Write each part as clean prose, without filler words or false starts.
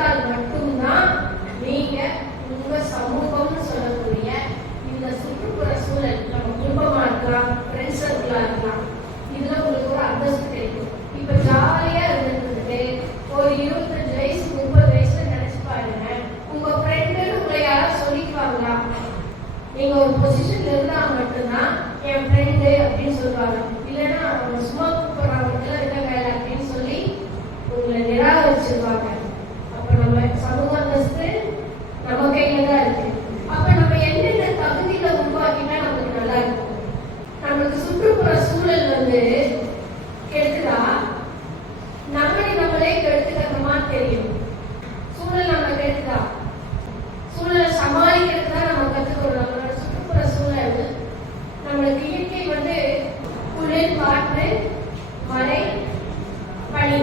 குறைத்தால் மட்டும்தான் நீங்க உங்க சமூகம்னு சொல்லக்கூடிய இந்த சுற்றுப்புற சூழல், நம்ம குடும்பமா இருக்கலாம், ஃப்ரெண்ட்ஸ் சர்க்கிளா இருக்கலாம், இதுல உங்களுக்கு ஒரு அந்தஸ்து கிடைக்கும். இப்ப ஜாலியா இருந்துட்டு ஒரு 25 வயசு 30 வயசுல நினைச்சு பாருங்க, உங்க ஃப்ரெண்டுன்னு உங்களை யாராவது சொல்லிக்குவாங்களா? நீங்க ஒரு பொசிஷன்ல இருந்தா மட்டும்தான் என் ஃப்ரெண்டு அப்படின்னு சொல்லுவாங்க. இல்லைன்னா அவங்க சும்மா கூப்பிடுறாங்க இருக்காங்க அப்படின்னு சொல்லி உங்களை நிராகரிச்சிருவாங்க. அப்ப நம்ம சமூக அந்தஸ்து நம்ம கையில தான் இருக்கு. அப்ப நம்ம என்னென்ன தகுதியில உருவாக்கினா நமக்கு நல்லா இருக்கும்? நம்மளுக்கு சுற்றுப்புற சூழல் கெடுத்துதா, நம்மளே கெடுத்துக்கிறோமா தெரியும். சூழல் நம்ம கெடுத்துதா, சூழலை சமாளிக்கிறது தான் நம்ம கற்றுக்கணும். நம்மளோட சுற்றுப்புற சூழல் நம்மளுக்கு இயற்கை குளிர், காற்று, மழை, பனி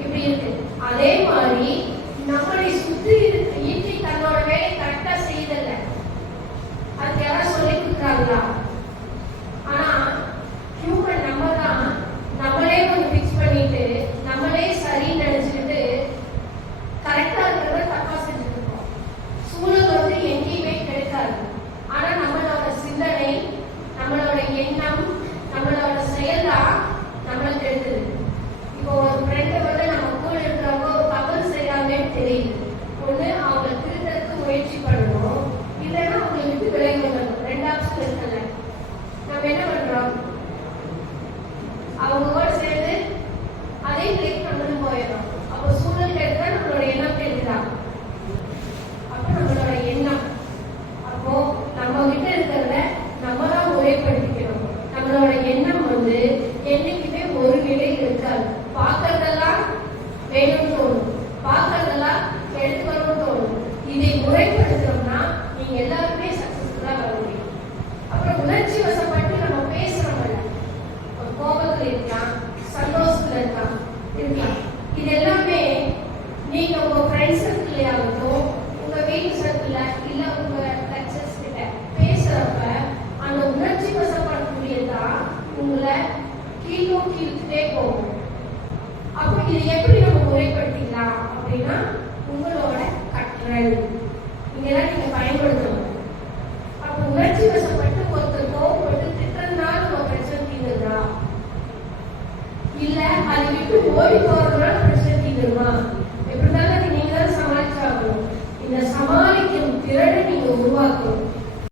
இப்படி இருக்கு. அதே மாதிரி நம்மளை சுற்றி இருக்கு இயற்கை தன்னோட வேலை கரெக்டா செய்தல்ல. அதுக்கு யாராவது சொல்லி கொடுக்குறாங்களா? ஆனா ஹியூமன் நம்ம தான் நம்மளே ஃபிக்ஸ் பண்ணிட்டு நம்மளே சரின்னு நினைச்சுக்கிட்டு கரெக்டா இருக்கிறத தப்பா செஞ்சுட்டு இருக்கோம். சூழல் எங்கேயுமே கிடைக்காது. ஆனா நம்மளோட சிந்தனை, நம்மளோட எண்ணம், நம்மளோட செயல் தான் நம்மளுக்கு எடுத்தது. இப்போ ஒரு ஃப்ரெண்டு நம்ம கூட இருக்கிறவங்க ஒரு தவறு செய்யாமே தெரியுது, ஒண்ணு அவங்க திருத்தறதுக்கு முயற்சி பண்ணணும், இல்லைன்னா அவங்க விட்டு விலகி வரணும். 2 ஆப்ஷன் இருக்குல்ல. நம்ம என்ன பண்றோம்? அவங்க கூட சேர்ந்து அதே கிளிக் பண்ணி போயிடும். அப்போ சூழல் கெடுத்தா நம்மளோட எண்ணம் கெடுதா? அப்போ நம்மளோட எண்ணம், அப்போ நம்ம கிட்ட இருக்கிறத நம்ம தான் முறைப்படுத்திக்கணும். நம்மளோட எண்ணம் என்னைக்குமே ஒரு நிலை இருக்காது. பார்க்கறதெல்லாம் வேணும்னு தோணும், பார்க்கறதெல்லாம் எடுத்துக்கணும்னு தோணும். இதை முறைப்படுத்தணும்னா நீங்க எல்லாருமே சக்சஸ்ஃபுல்லா வர முடியும். அப்புறம் உணர்ச்சி வசப்பட்டு நம்ம பேசுறோம்ல, கோபத்துல இருக்கலாம், சந்தோஷத்துல இருக்கலாம். இது எல்லாமே நீங்க உங்க ஃப்ரெண்ட்ஸ் சர்க்கிள்லயாகட்டும், உங்க வீட்டு சர்க்கிள்ல, இல்ல உங்க லெக்சர்ஸ் கிட்ட பேசுறப்ப அந்த உணர்ச்சி வசப்படக்கூடியதான் உங்களை கீழ்நோக்கி இழுத்துட்டே போகும். அப்போ இதை எப்படி நம்ம முறைப்படுத்திக்கலாம் அப்படின்னா, உங்களோட கற்றல் இங்கெல்லாம் நீங்க பயன்படுத்தணும். அப்போ உணர்ச்சி வசப்பட்டு ஒருத்தர் கோபப்பட்டு திட்டறதுனால நம்ம பிரச்சனை தீர்ந்துதா, இல்ல அதை விட்டு ஓடி போறதுனால பிரச்சனை தீர்ந்துருமா? எப்படினாலும் நீங்க தான் சமாளிச்சாகணும். இந்த சமாளிக்கும் திறனை நீங்க உருவாக்கணும்.